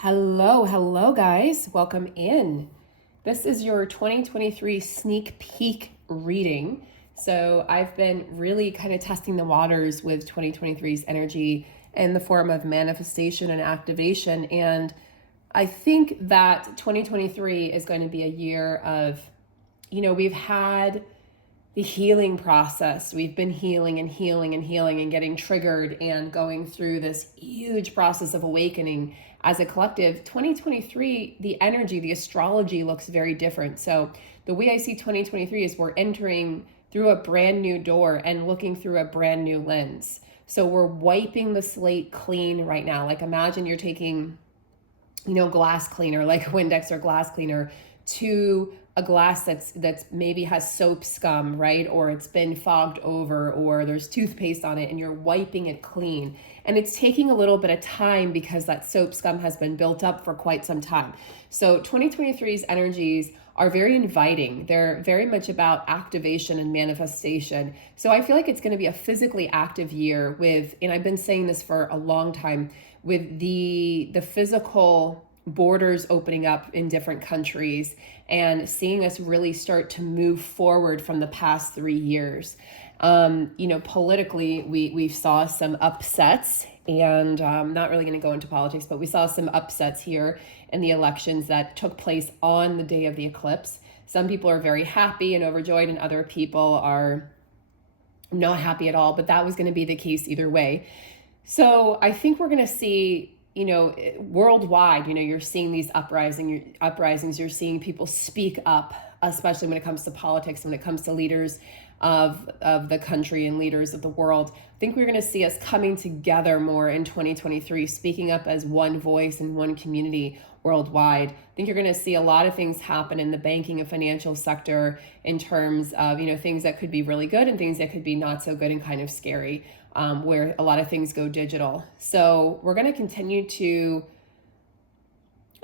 Hello, guys. Welcome in. This is your 2023 sneak peek reading. So, I've been really kind of testing the waters with 2023's energy in the form of manifestation and activation. And I think that 2023 is going to be a year of, we've had the healing process. We've been healing and getting triggered and going through this huge process of awakening as a collective. 2023, the energy, the astrology looks very different. So the way I see 2023 is we're entering through a brand new door and looking through a brand new lens. So we're wiping the slate clean right now. Like imagine you're taking, glass cleaner, like Windex or glass cleaner, to a glass that's maybe has soap scum, right? Or it's been fogged over, or there's toothpaste on it, and you're wiping it clean. And it's taking a little bit of time because that soap scum has been built up for quite some time. So 2023's energies are very inviting. They're very much about activation and manifestation. So I feel like it's going to be a physically active year with, and I've been saying this for a long time, with the physical borders opening up in different countries and seeing us really start to move forward from the past 3 years. Politically, we saw some upsets, and I'm not really going to go into politics, but we saw some upsets here in the elections that took place on the day of the eclipse. Some people are very happy and overjoyed, and other people are not happy at all, but that was going to be the case either way. So I think we're going to see, worldwide, you're seeing these uprisings, you're seeing people speak up, especially when it comes to politics, when it comes to leaders of the country and leaders of the world. I think we're going to see us coming together more in 2023, speaking up as one voice and one community worldwide. I think you're going to see a lot of things happen in the banking and financial sector in terms of, things that could be really good and things that could be not so good and kind of scary, where a lot of things go digital. So we're going to continue to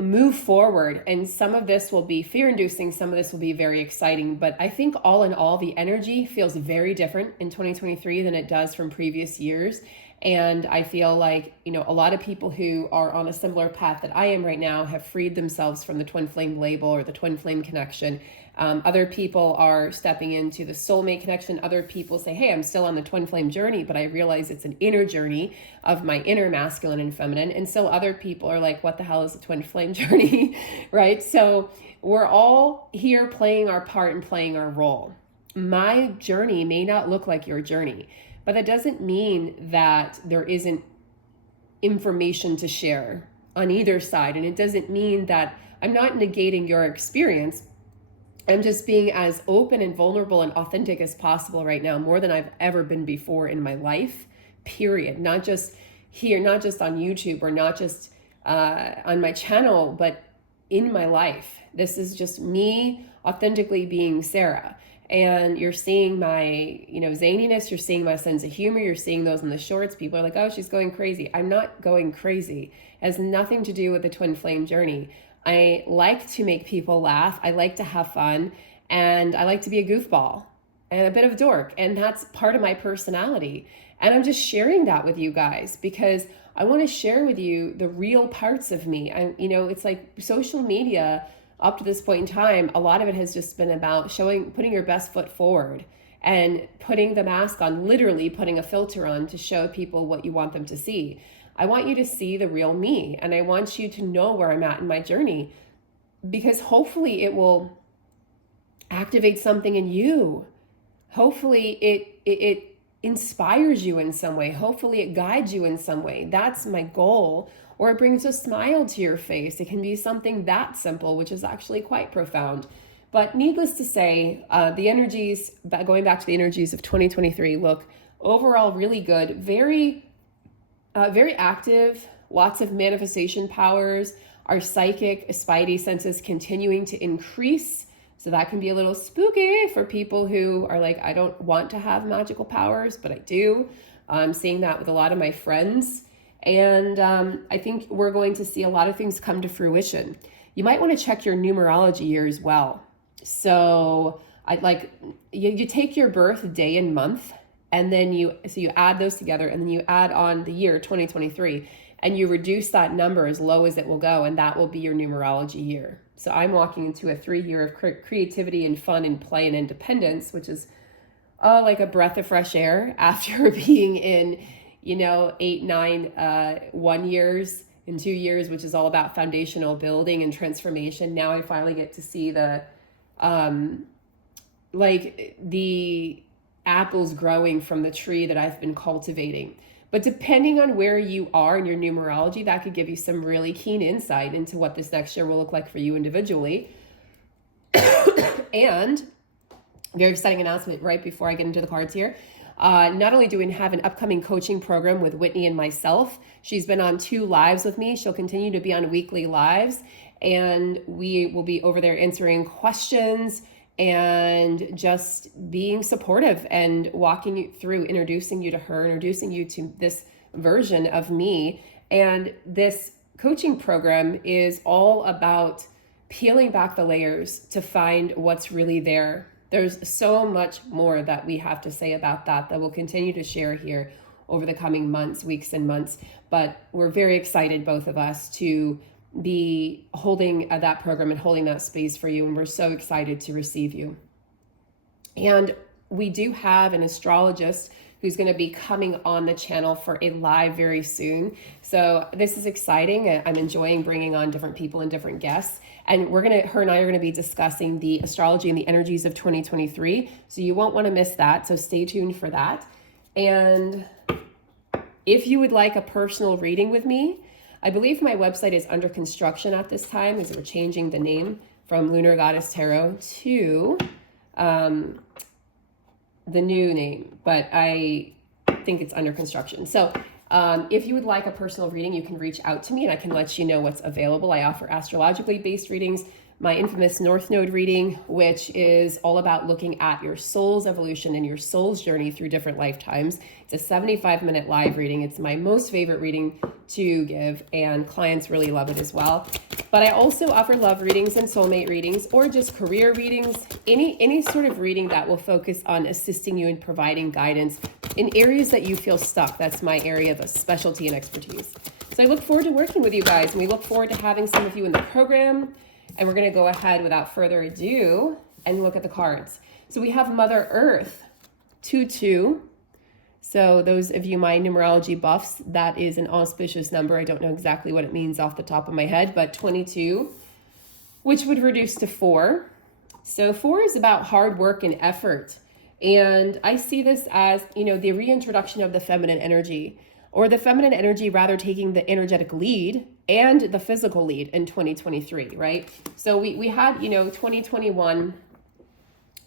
move forward, and some of this will be fear-inducing, some of this will be very exciting, but I think all in all the energy feels very different in 2023 than it does from previous years. And I feel like, a lot of people who are on a similar path that I am right now have freed themselves from the twin flame label or the twin flame connection. Other people are stepping into the soulmate connection. Other people say, hey, I'm still on the twin flame journey, but I realize it's an inner journey of my inner masculine and feminine. And so other people are like, what the hell is a twin flame journey, right? So we're all here playing our part and playing our role. My journey may not look like your journey, but that doesn't mean that there isn't information to share on either side. And it doesn't mean that I'm not negating your experience. I'm just being as open and vulnerable and authentic as possible right now, more than I've ever been before in my life, period. Not just here, not just on YouTube, or not just on my channel, but in my life. This is just me authentically being Sarah. And you're seeing my, zaniness, you're seeing my sense of humor, you're seeing those in the shorts. People are like, oh, she's going crazy. I'm not going crazy. It has nothing to do with the twin flame journey. I like to make people laugh. I like to have fun, and I like to be a goofball and a bit of a dork. And that's part of my personality. And I'm just sharing that with you guys because I want to share with you the real parts of me. It's like social media up to this point in time, a lot of it has just been about putting your best foot forward and putting the mask on, literally putting a filter on to show people what you want them to see. I want you to see the real me, and I want you to know where I'm at in my journey, because hopefully it will activate something in you. Hopefully it inspires you in some way. Hopefully it guides you in some way. That's my goal. Or it brings a smile to your face. It can be something that simple, which is actually quite profound. But needless to say, the energies, going back to the energies of 2023, look overall really good. Very active, lots of manifestation powers. Our psychic spidey senses continuing to increase. So that can be a little spooky for people who are like, I don't want to have magical powers, but I do. I'm seeing that with a lot of my friends. And I think we're going to see a lot of things come to fruition. You might want to check your numerology year as well. So you take your birth day and month, and then you add those together, and then you add on the year 2023. and you reduce that number as low as it will go, and that will be your numerology year. So I'm walking into a 3-year of creativity and fun and play and independence, which is like a breath of fresh air after being in, 8, 9, 1 years and 2 years, which is all about foundational building and transformation. Now I finally get to see the apples growing from the tree that I've been cultivating. But depending on where you are in your numerology, that could give you some really keen insight into what this next year will look like for you individually. And very exciting announcement right before I get into the cards here. Not only do we have an upcoming coaching program with Whitney and myself, she's been on 2 lives with me. She'll continue to be on weekly lives, and we will be over there answering questions and just being supportive and walking you through, introducing you to her, introducing you to this version of me. And this coaching program is all about peeling back the layers to find what's really there. There's so much more that we have to say about that we'll continue to share here over the coming months, weeks and months. But we're very excited, both of us, to be holding that program and holding that space for you. And we're so excited to receive you. And we do have an astrologist who's going to be coming on the channel for a live very soon. So this is exciting. I'm enjoying bringing on different people and different guests. And her and I are going to be discussing the astrology and the energies of 2023. So you won't want to miss that. So stay tuned for that. And if you would like a personal reading with me, I believe my website is under construction at this time, as we're changing the name from Lunar Goddess Tarot to the new name, but I think it's under construction. So if you would like a personal reading, you can reach out to me and I can let you know what's available. I offer astrologically based readings, my infamous North Node reading, which is all about looking at your soul's evolution and your soul's journey through different lifetimes. It's a 75-minute live reading. It's my most favorite reading to give, and clients really love it as well. But I also offer love readings and soulmate readings, or just career readings, any sort of reading that will focus on assisting you in providing guidance in areas that you feel stuck. That's my area of specialty and expertise. So I look forward to working with you guys, and we look forward to having some of you in the program. And we're going to go ahead without further ado and look at the cards. So we have Mother Earth, 2-2. So those of you my numerology buffs, that is an auspicious number. I don't know exactly what it means off the top of my head, but 22, which would reduce to 4. So 4 is about hard work and effort. And I see this as, the reintroduction of the feminine energy, or the feminine energy rather taking the energetic lead and the physical lead in 2023, right? So we had, 2021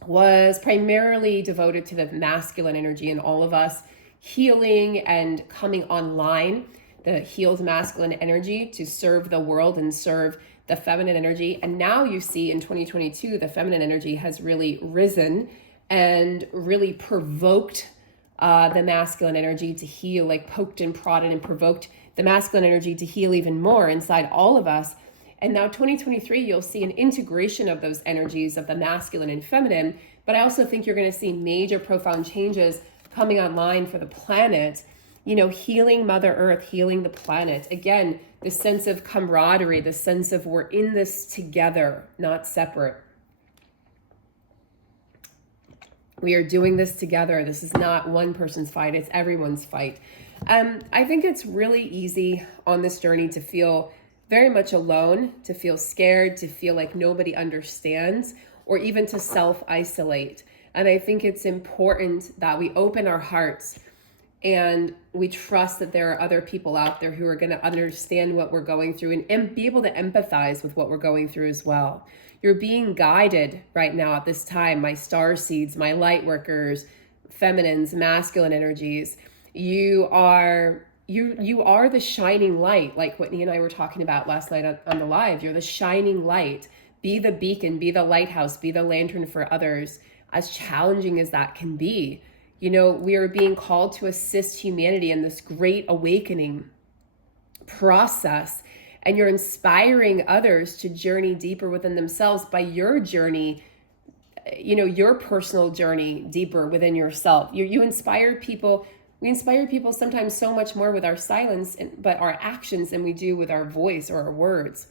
was primarily devoted to the masculine energy in all of us, healing and coming online, the healed masculine energy to serve the world and serve the feminine energy. And now you see in 2022, the feminine energy has really risen and really provoked the masculine energy to heal, like poked and prodded and provoked the masculine energy to heal even more inside all of us. And now 2023, you'll see an integration of those energies of the masculine and feminine. But I also think you're going to see major profound changes coming online for the planet, healing Mother Earth, healing the planet. Again, the sense of camaraderie, the sense of we're in this together, not separate. We are doing this together. This is not one person's fight, it's everyone's fight. I think it's really easy on this journey to feel very much alone, to feel scared, to feel like nobody understands, or even to self-isolate. And I think it's important that we open our hearts and we trust that there are other people out there who are going to understand what we're going through and be able to empathize with what we're going through as well. You're being guided right now at this time, my star seeds, my light workers, feminines, masculine energies. You are the shining light, like Whitney and I were talking about last night on the live. You're the shining light. Be the beacon, be the lighthouse, be the lantern for others, as challenging as that can be. We are being called to assist humanity in this great awakening process. And you're inspiring others to journey deeper within themselves by your journey, your personal journey deeper within yourself. You inspire people We inspire people sometimes so much more with our silence, but our actions than we do with our voice or our words.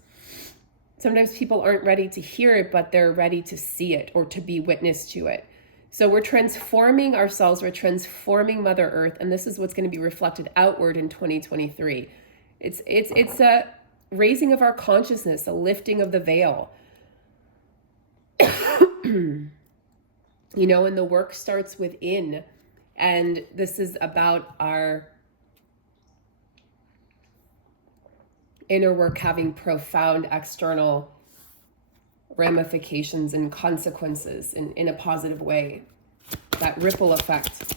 Sometimes people aren't ready to hear it, but they're ready to see it or to be witness to it. So we're transforming ourselves, we're transforming Mother Earth, and this is what's going to be reflected outward in 2023. It's a raising of our consciousness, a lifting of the veil. And the work starts within. And this is about our inner work having profound external ramifications and consequences in a positive way. That ripple effect.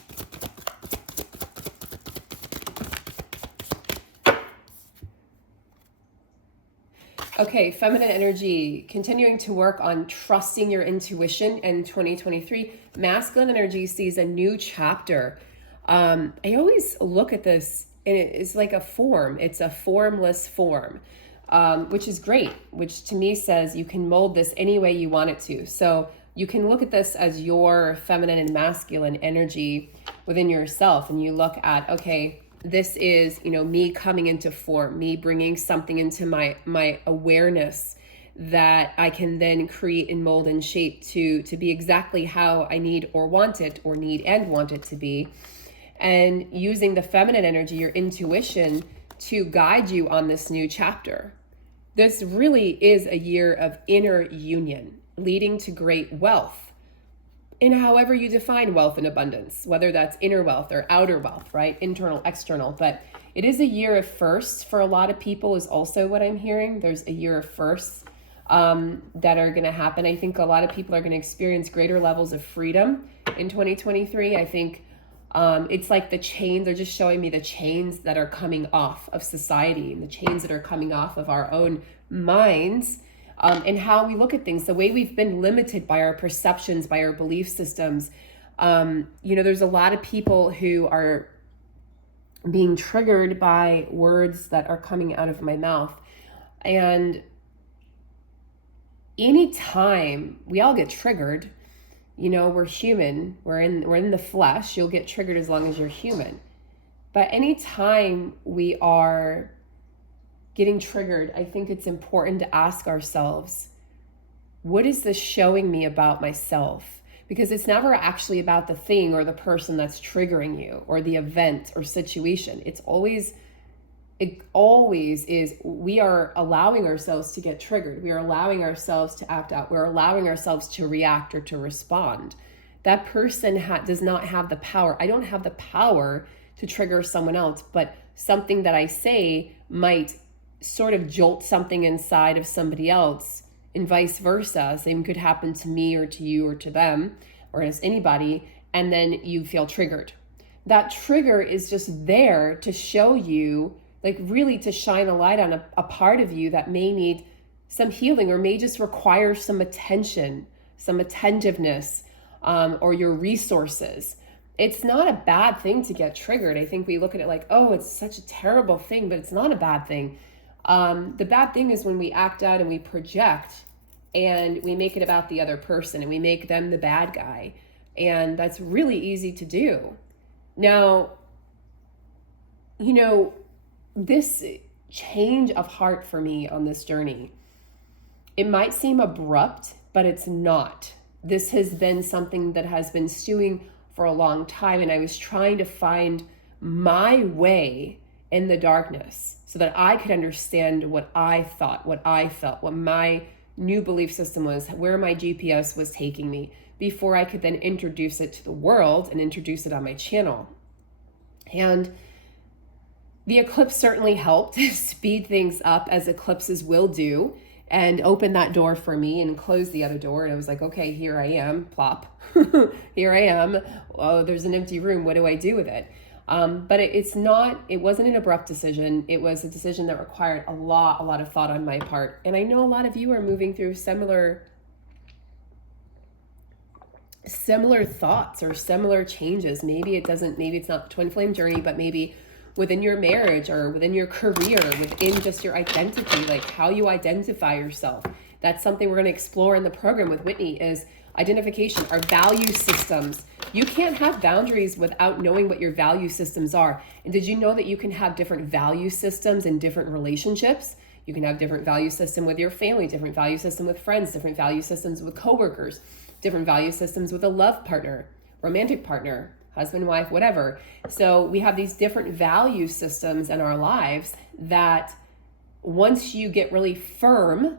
Okay, feminine energy, continuing to work on trusting your intuition in 2023. Masculine energy sees a new chapter. I always look at this, and it's like a form. It's a formless form, which is great, which to me says you can mold this any way you want it to. So you can look at this as your feminine and masculine energy within yourself, and you look at, okay, this is, me coming into form, me bringing something into my awareness that I can then create and mold and shape to be exactly how I need or want it, or need and want it to be. And using the feminine energy, your intuition, to guide you on this new chapter. This really is a year of inner union, leading to great wealth. In however you define wealth and abundance, whether that's inner wealth or outer wealth, right? Internal, external. But it is a year of firsts for a lot of people is also what I'm hearing. There's a year of firsts that are going to happen. I think a lot of people are going to experience greater levels of freedom in 2023. I think it's like the chains, they're just showing me the chains that are coming off of society and the chains that are coming off of our own minds. And how we look at things, the way we've been limited by our perceptions, by our belief systems. There's a lot of people who are being triggered by words that are coming out of my mouth. And anytime we all get triggered, we're human, we're in the flesh, you'll get triggered as long as you're human. But anytime we are getting triggered, I think it's important to ask ourselves, what is this showing me about myself? Because it's never actually about the thing or the person that's triggering you or the event or situation. It always is, we are allowing ourselves to get triggered. We are allowing ourselves to act out. We're allowing ourselves to react or to respond. That person does not have the power. I don't have the power to trigger someone else, but something that I say might sort of jolt something inside of somebody else, and vice versa. Same could happen to me or to you or to them or as anybody, and then you feel triggered. That trigger is just there to show you, like really to shine a light on a part of you that may need some healing or may just require some attention, some attentiveness, or your resources. It's not a bad thing to get triggered. I think we look at it like, oh, it's such a terrible thing, but it's not a bad thing. The bad thing is when we act out and we project and we make it about the other person and we make them the bad guy. And that's really easy to do. Now, this change of heart for me on this journey, it might seem abrupt, but it's not. This has been something that has been stewing for a long time. And I was trying to find my way in the darkness so that I could understand what I thought, what I felt, what my new belief system was, where my GPS was taking me, before I could then introduce it to the world and introduce it on my channel. And the eclipse certainly helped speed things up, as eclipses will do, and open that door for me and close the other door. And I was like, okay, here I am, plop. Here I am. Oh, there's an empty room. What do I do with it? But it wasn't an abrupt decision. It was a decision that required a lot of thought on my part. And I know a lot of you are moving through similar thoughts or similar changes. Maybe it's not twin flame journey, but maybe within your marriage or within your career, within just your identity, like how you identify yourself. That's something we're going to explore in the program with Whitney, is identification, our value systems. You can't have boundaries without knowing what your value systems are. And did you know that you can have different value systems in different relationships? You can have different value system with your family, different value system with friends, different value systems with coworkers, different value systems with a love partner, romantic partner, husband, wife, whatever. So we have these different value systems in our lives that once you get really firm,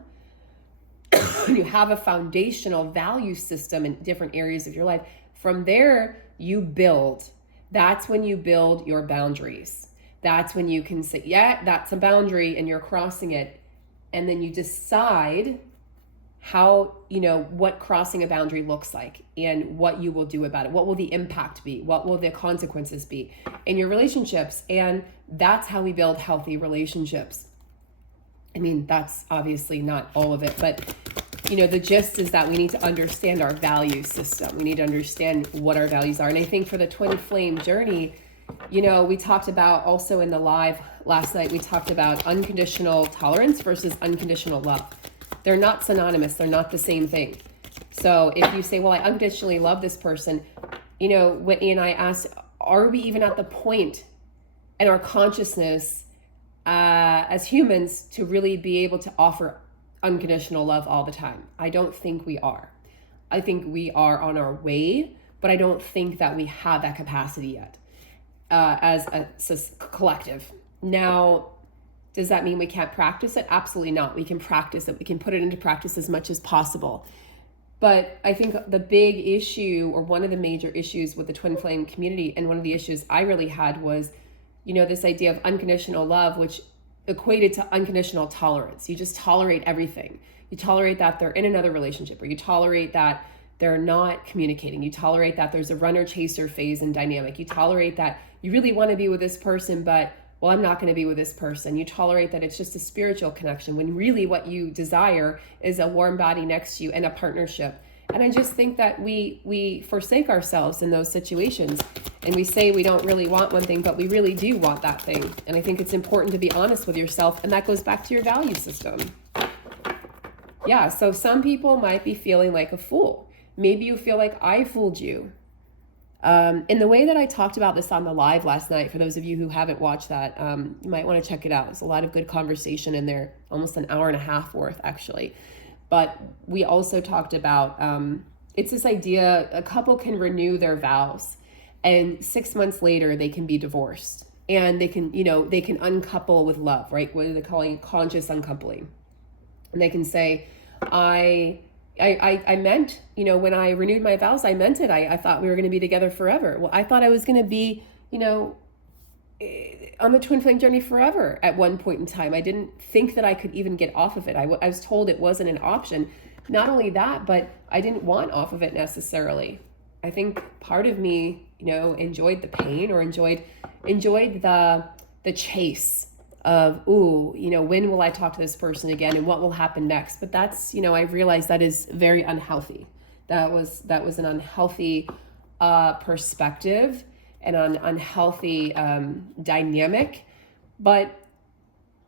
you have a foundational value system in different areas of your life. From there, you build. That's when you build your boundaries. That's when you can say, yeah, that's a boundary and you're crossing it. And then you decide how, what crossing a boundary looks like and what you will do about it. What will the impact be? What will the consequences be in your relationships? And that's how we build healthy relationships. I mean, that's obviously not all of it, but the gist is that we need to understand our value system. We need to understand what our values are. And I think for the twin flame journey, we talked about also in the live last night, we talked about unconditional tolerance versus unconditional love. They're not synonymous. They're not the same thing. So if you say, well, I unconditionally love this person, Whitney and I asked, are we even at the point in our consciousness as humans to really be able to offer unconditional love all the time? I don't think we are. I think we are on our way, but I don't think that we have that capacity yet as a collective. Now, does that mean we can't practice it? Absolutely not. We can practice it. We can put it into practice as much as possible. But I think the big issue, or one of the major issues with the twin flame community, and one of the issues I really had was, this idea of unconditional love, which equated to unconditional tolerance. You just tolerate everything. You tolerate that they're in another relationship, or you tolerate that they're not communicating. You tolerate that there's a runner chaser phase and dynamic. You tolerate that you really want to be with this person, but well, I'm not going to be with this person. You tolerate that it's just a spiritual connection, when really what you desire is a warm body next to you and a partnership. And I just think that we forsake ourselves in those situations, and we say we don't really want one thing, but we really do want that thing. And I think it's important to be honest with yourself, and that goes back to your value system. Yeah, so some people might be feeling like a fool. Maybe you feel like I fooled you. In the way that I talked about this on the live last night, for those of you who haven't watched that, you might want to check it out. There's a lot of good conversation in there, almost an hour and a half worth, actually. But we also talked about, it's this idea, a couple can renew their vows, and 6 months later, they can be divorced. And they can, they can uncouple with love, right? What are they calling it? Conscious uncoupling. And they can say, I meant, when I renewed my vows, I meant it. I thought we were going to be together forever. Well, I thought I was going to be, on the twin flame journey forever at one point in time. I didn't think that I could even get off of it. I was told it wasn't an option. Not only that, but I didn't want off of it necessarily. I think part of me, enjoyed the pain, or enjoyed the chase of, when will I talk to this person again, and what will happen next? But that's, I've realized that is very unhealthy. That was an unhealthy perspective and an unhealthy dynamic. But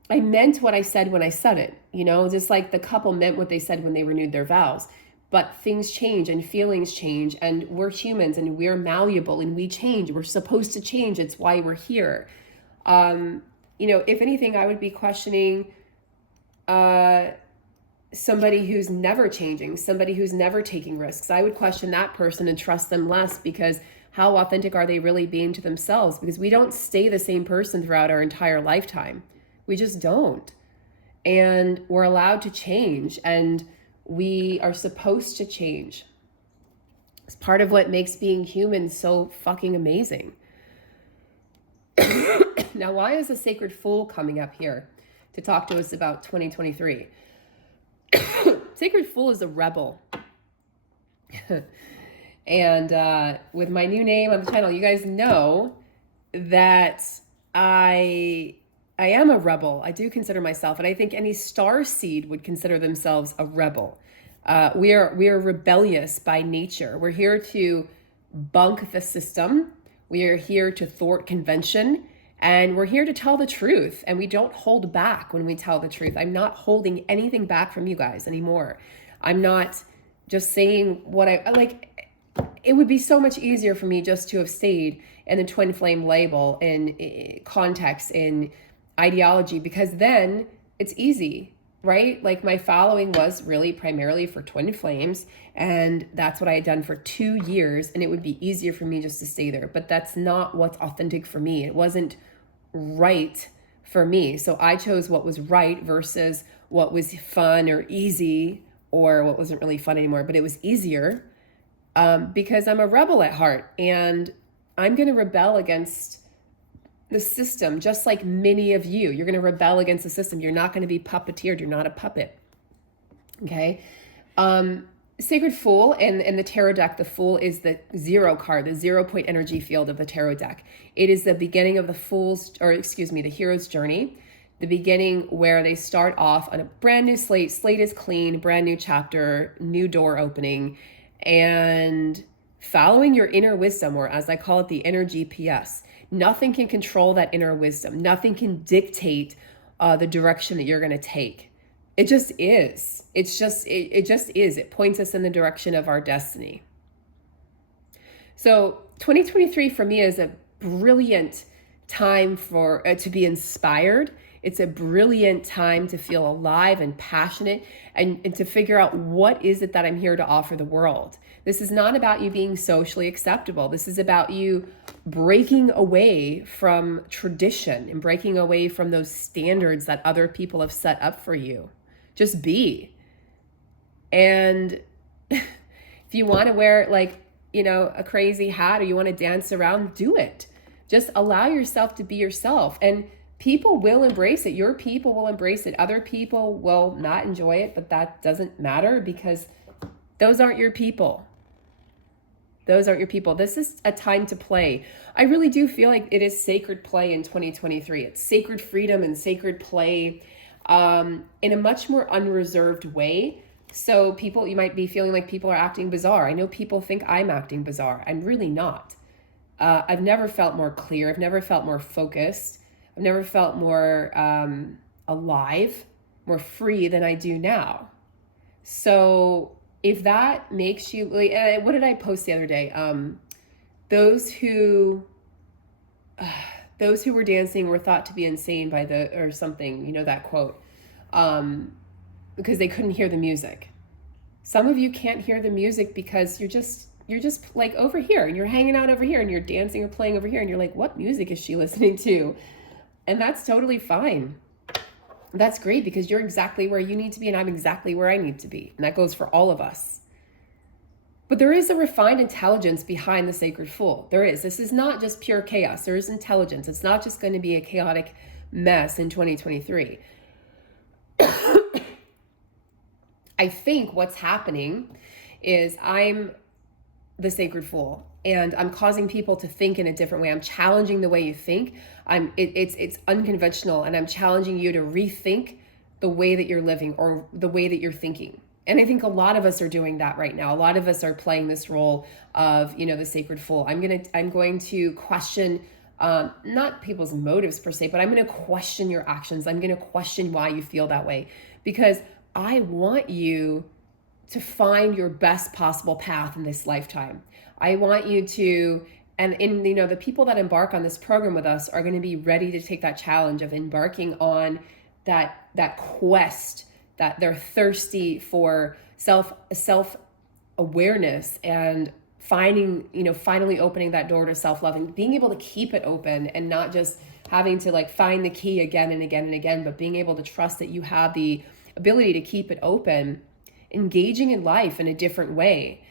I meant what I said when I said it, just like the couple meant what they said when they renewed their vows. But things change and feelings change, and we're humans and we're malleable and we change. We're supposed to change. It's why we're here. If anything, I would be questioning somebody who's never changing, somebody who's never taking risks. I would question that person and trust them less, because how authentic are they really being to themselves? Because we don't stay the same person throughout our entire lifetime. We just don't. And we're allowed to change, and we are supposed to change. It's part of what makes being human so fucking amazing. Now, why is the Sacred Fool coming up here to talk to us about 2023? Sacred Fool is a rebel. And with my new name on the channel, you guys know that I am a rebel. I do consider myself, and I think any star seed would consider themselves a rebel. We are rebellious by nature. We're here to bunk the system. We are here to thwart convention, and we're here to tell the truth. And we don't hold back when we tell the truth. I'm not holding anything back from you guys anymore. I'm not just saying what I like. It would be so much easier for me just to have stayed in the twin flame label in context, in ideology, because then it's easy, right? Like my following was really primarily for twin flames, and that's what I had done for 2 years, and it would be easier for me just to stay there. But that's not what's authentic for me. It wasn't right for me. So I chose what was right versus what was fun or easy, or what wasn't really fun anymore, but it was easier, because I'm a rebel at heart, and I'm going to rebel against the system, just like many of you. You're going to rebel against the system. You're not going to be puppeteered. You're not a puppet. Okay. Sacred Fool and the tarot deck, the Fool is the 0 card, the 0-point energy field of the tarot deck. It is the beginning of the the hero's journey, the beginning where they start off on a brand new slate. Slate is clean, brand new chapter, new door opening, and following your inner wisdom, or as I call it, the inner GPS. Nothing can control that inner wisdom. Nothing can dictate the direction that you're going to take. It just is. It just is. It points us in the direction of our destiny. So 2023 for me is a brilliant time for to be inspired. It's a brilliant time to feel alive and passionate, and to figure out what is it that I'm here to offer the world. This is not about you being socially acceptable. This is about you breaking away from tradition and breaking away from those standards that other people have set up for you. Just be. And if you want to wear a crazy hat, or you want to dance around, do it. Just allow yourself to be yourself. And people will embrace it. Your people will embrace it. Other people will not enjoy it, but that doesn't matter, because those aren't your people. Those aren't your people. This is a time to play. I really do feel like it is sacred play in 2023. It's sacred freedom and sacred play in a much more unreserved way. So you might be feeling like people are acting bizarre. I know people think I'm acting bizarre. I'm really not. I've never felt more clear. I've never felt more focused. I've never felt more alive, more free than I do now. So if that makes you, what did I post the other day? Those who were dancing were thought to be insane or something, that quote, because they couldn't hear the music. Some of you can't hear the music because you're just like over here, and you're hanging out over here, and you're dancing or playing over here, and you're like, what music is she listening to? And that's totally fine. That's great, because you're exactly where you need to be, and I'm exactly where I need to be. And that goes for all of us. But there is a refined intelligence behind the Sacred Fool. There is. This is not just pure chaos. There is intelligence. It's not just going to be a chaotic mess in 2023. I think what's happening is I'm the Sacred Fool, and I'm causing people to think in a different way. I'm challenging the way you think. It's unconventional, and I'm challenging you to rethink the way that you're living, or the way that you're thinking. And I think a lot of us are doing that right now. A lot of us are playing this role of, the Sacred Fool. I'm going to question not people's motives per se, but I'm going to question your actions. I'm going to question why you feel that way, because I want you to find your best possible path in this lifetime. I want you to, the people that embark on this program with us are going to be ready to take that challenge of embarking on that quest, that they're thirsty for self-awareness, and finally opening that door to self-love, and being able to keep it open, and not just having to find the key again and again and again, but being able to trust that you have the ability to keep it open, engaging in life in a different way.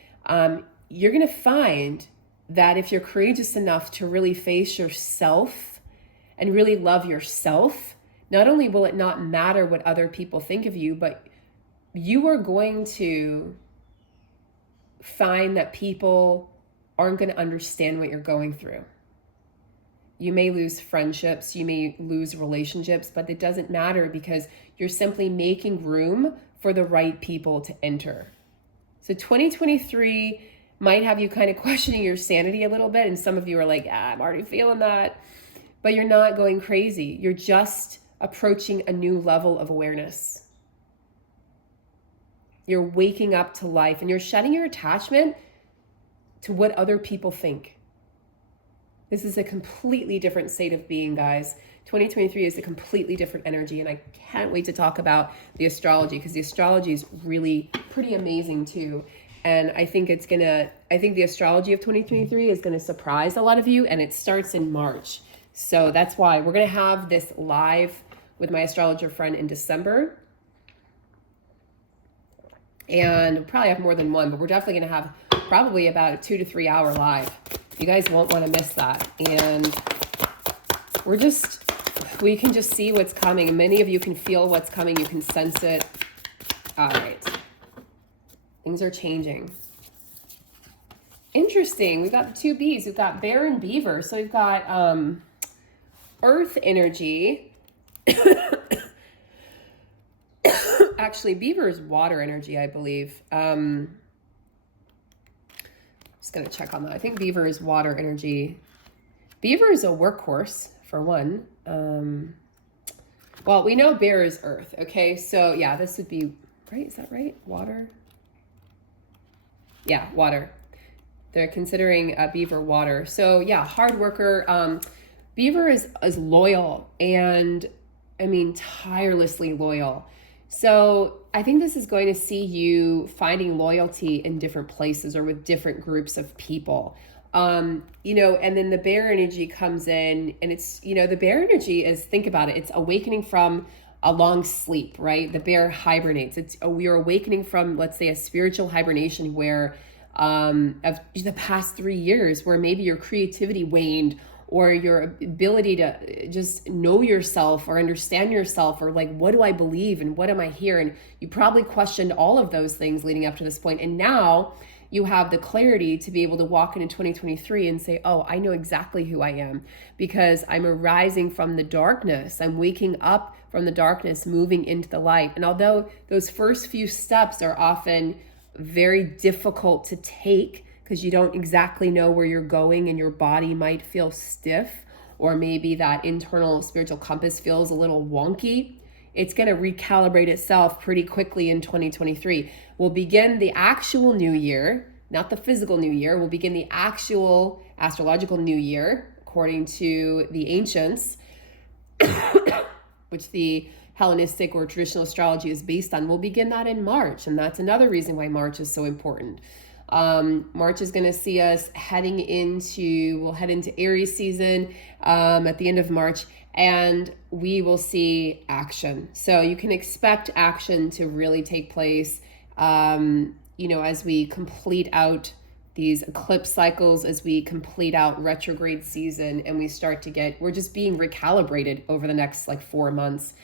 You're going to find that if you're courageous enough to really face yourself and really love yourself, not only will it not matter what other people think of you, but you are going to find that people aren't going to understand what you're going through. You may lose friendships, you may lose relationships, but it doesn't matter, because you're simply making room for the right people to enter. So 2023 might have you kind of questioning your sanity a little bit. And some of you are like, I'm already feeling that. But you're not going crazy. You're just approaching a new level of awareness. You're waking up to life, and you're shedding your attachment to what other people think. This is a completely different state of being, guys. 2023 is a completely different energy, and I can't wait to talk about the astrology, because the astrology is really pretty amazing too. And I think the astrology of 2023 is gonna surprise a lot of you, and it starts in March. So that's why we're gonna have this live with my astrologer friend in December. And we'll probably have more than one, but we're definitely gonna have probably about a 2 to 3 hour live. You guys won't want to miss that. And we can just see what's coming. And many of you can feel what's coming. You can sense it. All right. Things are changing. Interesting. We've got the two Bs. We've got Bear and Beaver. So we've got Earth energy. Actually, Beaver is water energy, I believe. Just going to check on that. I think Beaver is water energy. Beaver is a workhorse, for one. Well, we know Bear is Earth, okay? So, yeah, this would be, right? Is that right? Water? Yeah, water. They're considering Beaver water. So, yeah, hard worker. Beaver is loyal, and, I mean, tirelessly loyal. So I think this is going to see you finding loyalty in different places or with different groups of people. And then the Bear energy comes in, and it's, the Bear energy is, think about it, it's awakening from a long sleep, right? The Bear hibernates. We are awakening from, let's say, a spiritual hibernation where of the past 3 years, where maybe your creativity waned, or your ability to just know yourself or understand yourself, or like, what do I believe and what am I here? And you probably questioned all of those things leading up to this point. And now you have the clarity to be able to walk into 2023 and say, oh, I know exactly who I am, because I'm arising from the darkness. I'm waking up from the darkness, moving into the light. And although those first few steps are often very difficult to take, because you don't exactly know where you're going, and your body might feel stiff, or maybe that internal spiritual compass feels a little wonky, it's going to recalibrate itself pretty quickly in 2023. We'll begin the actual new year, not the physical new year. We'll begin the actual astrological new year, according to the ancients, which the Hellenistic or traditional astrology is based on. We'll begin that in March, and that's another reason why March is so important. March is going to see us we'll head into Aries season at the end of March, and we will see action. So you can expect action to really take place, as we complete out these eclipse cycles, as we complete out retrograde season, and we're just being recalibrated over the next 4 months.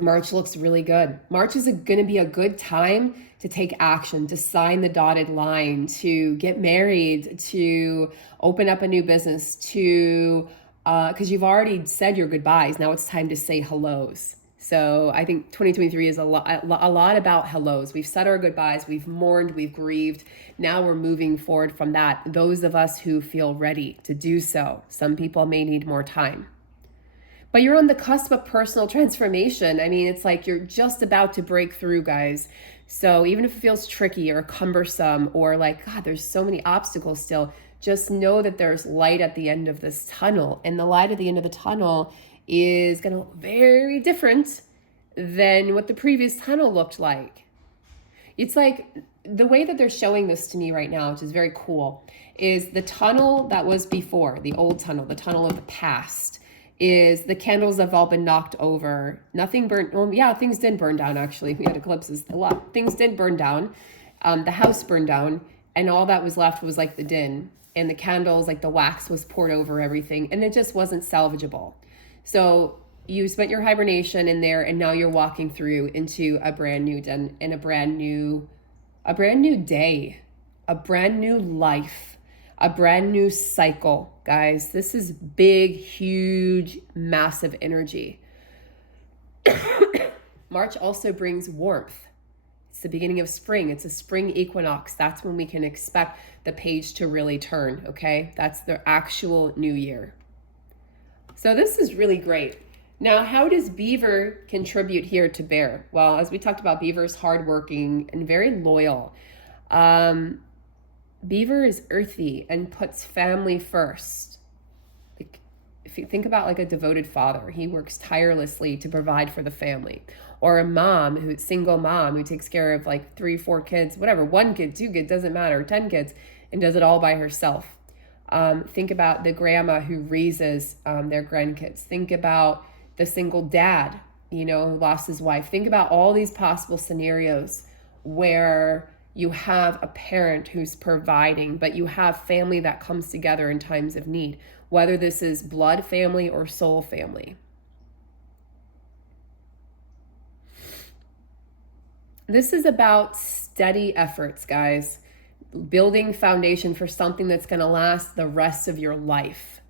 March looks really good. March is going to be a good time to take action, to sign the dotted line, to get married, to open up a new business, because you've already said your goodbyes. Now it's time to say hellos. So I think 2023 is a lot about hellos. We've said our goodbyes, we've mourned, we've grieved. Now we're moving forward from that. Those of us who feel ready to do so. Some people may need more time. But you're on the cusp of personal transformation. I mean, it's like you're just about to break through, guys. So even if it feels tricky or cumbersome, or like, God, there's so many obstacles still, just know that there's light at the end of this tunnel. And the light at the end of the tunnel is going to look very different than what the previous tunnel looked like. It's like the way that they're showing this to me right now, which is very cool, is the tunnel that was before, the old tunnel, the tunnel of the past, is the candles have all been knocked over. Nothing burned. Well, yeah, things did burn down, actually. We had eclipses. A lot. Things did burn down. The house burned down, and all that was left was like the din. And the candles, like the wax was poured over everything, and it just wasn't salvageable. So you spent your hibernation in there, and now you're walking through into a brand new den and a brand new day, a brand new life, a brand new cycle. Guys, this is big, huge, massive energy. March also brings warmth. It's the beginning of spring. It's a spring equinox. That's when we can expect the page to really turn, okay? That's the actual new year. So this is really great. Now, how does Beaver contribute here to Bear? Well, as we talked about, Beaver is hardworking and very loyal. Beaver is earthy and puts family first. Like, if you think about like a devoted father, he works tirelessly to provide for the family. Or a mom, single mom who takes care of like 3, 4 kids, whatever, 1 kid, 2 kids, doesn't matter, 10 kids, and does it all by herself. Think about the grandma who raises their grandkids. Think about the single dad, who lost his wife. Think about all these possible scenarios where you have a parent who's providing, but you have family that comes together in times of need, whether this is blood family or soul family. This is about steady efforts, guys. Building foundation for something that's going to last the rest of your life.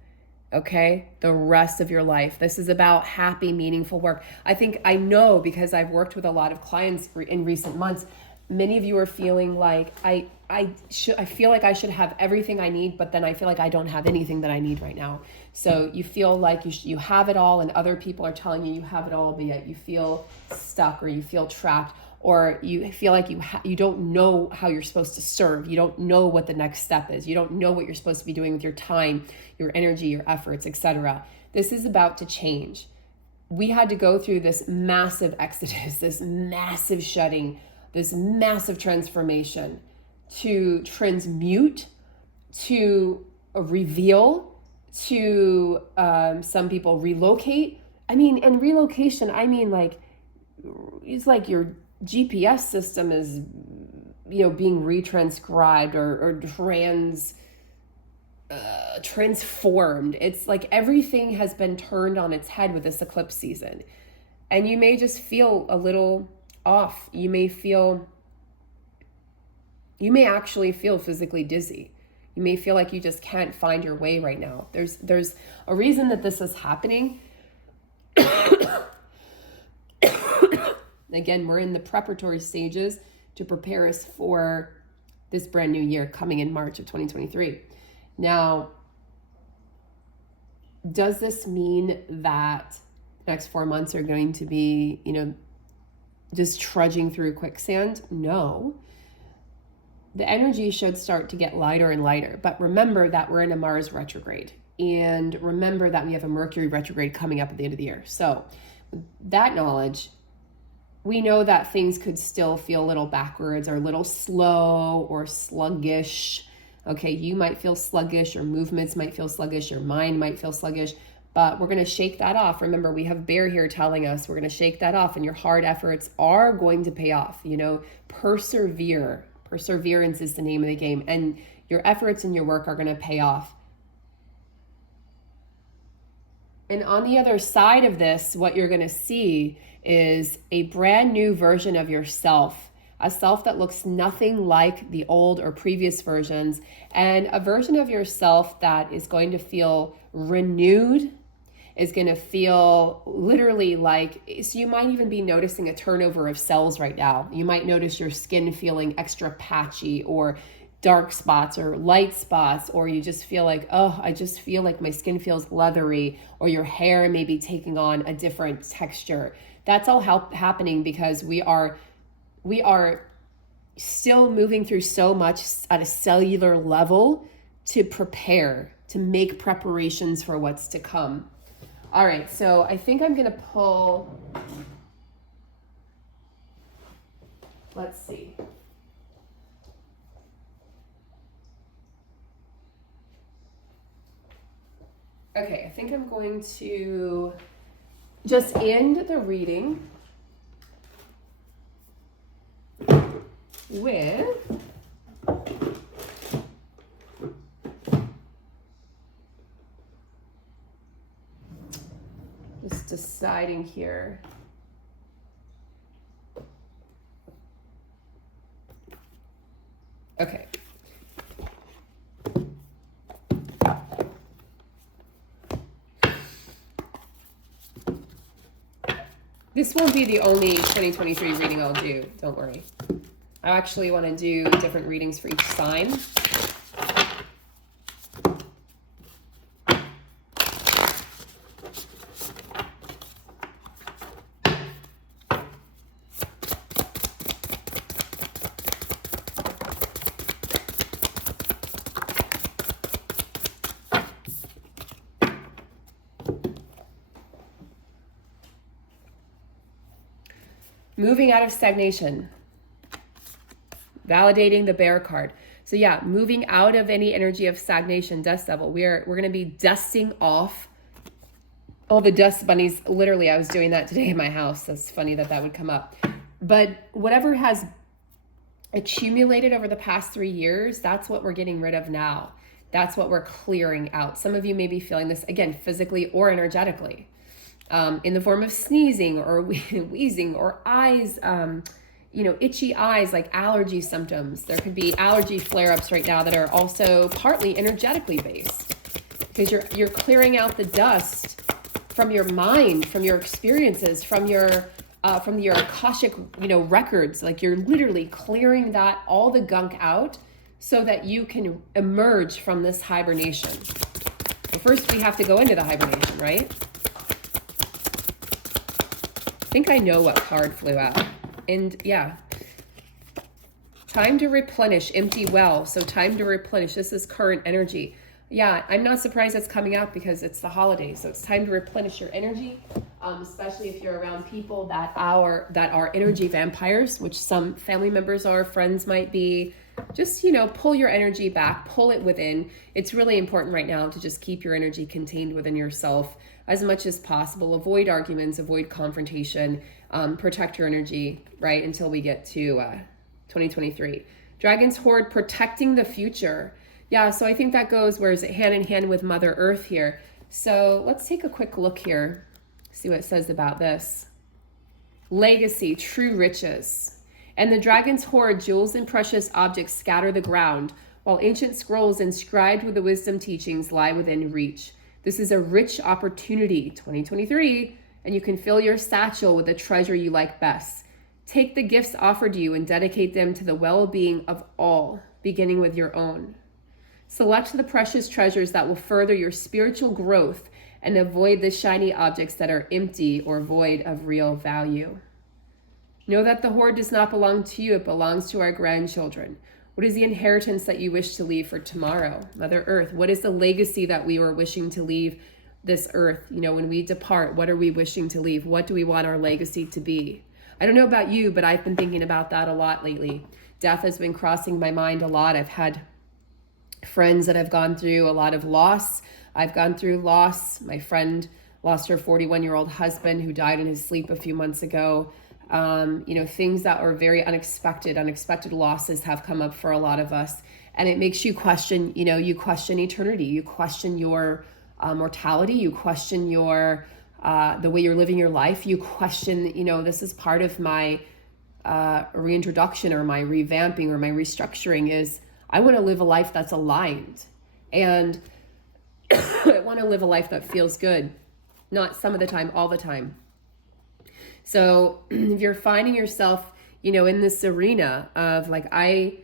Okay? The rest of your life. This is about happy, meaningful work. I know because I've worked with a lot of clients in recent months, many of you are feeling like I feel like I should have everything I need, but then I feel like I don't have anything that I need right now. So you feel like you have it all, and other people are telling you have it all, but yet you feel stuck or you feel trapped, or you feel like you don't know how you're supposed to serve. You don't know what the next step is. You don't know what you're supposed to be doing with your time, your energy, your efforts, etc. This is about to change. We had to go through this massive exodus, this massive shedding, this massive transformation to transmute, to reveal, to some people relocate. And relocation, like, it's like your GPS system is, being retranscribed or transformed. It's like everything has been turned on its head with this eclipse season. And you may just feel a little off. You may actually feel physically dizzy. You may feel like you just can't find your way right now. There's a reason that this is happening. Again, we're in the preparatory stages to prepare us for this brand new year coming in March of 2023. Now, does this mean that the next 4 months are going to be, just trudging through quicksand? No. The energy should start to get lighter and lighter. But remember that we're in a Mars retrograde. And remember that we have a Mercury retrograde coming up at the end of the year. So with that knowledge, we know that things could still feel a little backwards or a little slow or sluggish. Okay, you might feel sluggish, your movements might feel sluggish, your mind might feel sluggish, but we're going to shake that off. Remember, we have Bear here telling us we're going to shake that off, and your hard efforts are going to pay off. Persevere. Perseverance is the name of the game, and your efforts and your work are going to pay off. And on the other side of this, what you're going to see is a brand new version of yourself, a self that looks nothing like the old or previous versions, and a version of yourself that is going to feel renewed, is going to feel literally like, so you might even be noticing a turnover of cells right now. You might notice your skin feeling extra patchy, or dark spots or light spots, or you just feel like, oh, I just feel like my skin feels leathery, or your hair may be taking on a different texture. That's all happening because we are still moving through so much at a cellular level to prepare, to make preparations for what's to come. All right, so I think I'm going to pull, let's see. Okay, I think I'm going to just end the reading with just deciding here. Okay. This won't be the only 2023 reading I'll do, don't worry. I actually want to do different readings for each sign. moving out of stagnation, validating the bear card. So yeah, moving out of any energy of stagnation, dust devil. We're going to be dusting off all the dust bunnies. Literally, I was doing that today in my house. That's funny that that would come up. But whatever has accumulated over the past 3 years, that's what we're getting rid of now. That's what we're clearing out. Some of you may be feeling this, again, physically or energetically, in the form of sneezing or wheezing or eyes, itchy eyes, like allergy symptoms. There could be allergy flare-ups right now that are also partly energetically based, because you're clearing out the dust from your mind, from your experiences, from your Akashic, records. Like you're literally clearing that, all the gunk out, so that you can emerge from this hibernation. But first we have to go into the hibernation, right? I think I know what card flew out. And yeah, time to replenish, empty well. So time to replenish. This is current energy. Yeah, I'm not surprised it's coming out because it's the holidays. So it's time to replenish your energy, especially if you're around people that are energy vampires, which some family members are, friends might be. Just, pull your energy back, pull it within. It's really important right now to just keep your energy contained within yourself as much as possible. Avoid arguments, avoid confrontation, protect your energy, right, until we get to 2023. Dragon's Hoard, protecting the future. Yeah, so I think that goes, where is it, hand in hand with Mother Earth here. So let's take a quick look here, see what it says about this. Legacy, true riches. And the dragon's hoard, jewels and precious objects scatter the ground, while ancient scrolls inscribed with the wisdom teachings lie within reach. This is a rich opportunity, 2023, and you can fill your satchel with the treasure you like best. Take the gifts offered you and dedicate them to the well-being of all, beginning with your own. Select the precious treasures that will further your spiritual growth and avoid the shiny objects that are empty or void of real value. Know that the hoard does not belong to you, it belongs to our grandchildren. What is the inheritance that you wish to leave for tomorrow? Mother Earth, what is the legacy that we were wishing to leave this earth? When we depart, what are we wishing to leave? What do we want our legacy to be? I don't know about you, but I've been thinking about that a lot lately. Death has been crossing my mind a lot. I've had friends that have gone through a lot of loss. I've gone through loss. My friend lost her 41-year-old husband who died in his sleep a few months ago. Things that are very unexpected losses have come up for a lot of us. And it makes you question, you question eternity, you question your mortality, you question your, the way you're living your life, you question, this is part of my reintroduction or my revamping or my restructuring is I want to live a life that's aligned. And I want to live a life that feels good, not some of the time, all the time. So if you're finding yourself, in this arena of like, I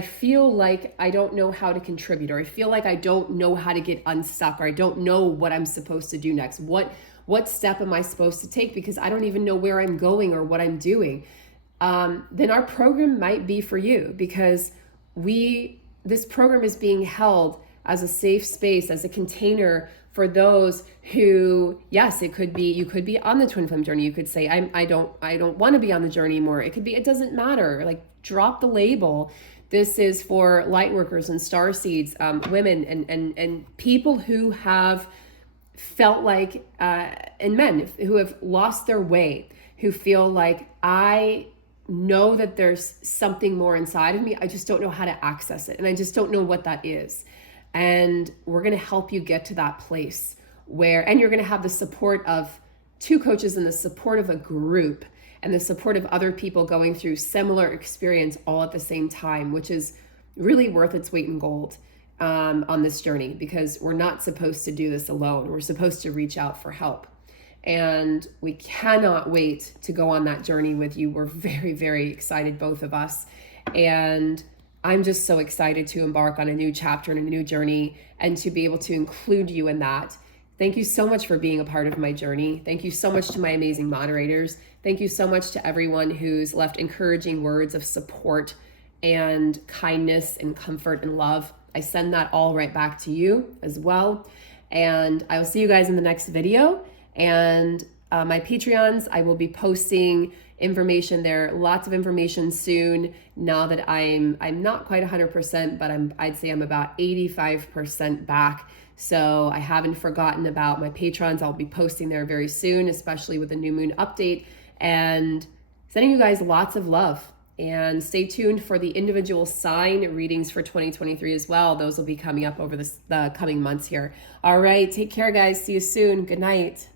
feel like I don't know how to contribute, or I feel like I don't know how to get unstuck, or I don't know what I'm supposed to do next. What step am I supposed to take? Because I don't even know where I'm going or what I'm doing. Then our program might be for you, because this program is being held as a safe space, as a container for those who, yes, you could be on the twin flame journey. You could say, I don't want to be on the journey anymore. It doesn't matter. Like, drop the label. This is for light workers and star seeds, women and people who have felt like, and men who have lost their way, who feel like, I know that there's something more inside of me. I just don't know how to access it. And I just don't know what that is. And we're going to help you get to that place and you're going to have the support of 2 coaches and the support of a group and the support of other people going through similar experience all at the same time, which is really worth its weight in gold on this journey, because we're not supposed to do this alone. We're supposed to reach out for help. And we cannot wait to go on that journey with you. We're very, very excited, both of us. And I'm just so excited to embark on a new chapter and a new journey and to be able to include you in that. Thank you so much for being a part of my journey. Thank you so much to my amazing moderators. Thank you so much to everyone who's left encouraging words of support and kindness and comfort and love. I send that all right back to you as well. And I will see you guys in the next video. And my Patreons, I will be posting, information there. Lots of information soon. Now that I'm not quite 100%, but I'd say I'm about 85% back. So I haven't forgotten about my patrons. I'll be posting there very soon, especially with the new moon update, and sending you guys lots of love. And stay tuned for the individual sign readings for 2023 as well. Those will be coming up over the coming months here. All right, take care, guys. See you soon. Good night.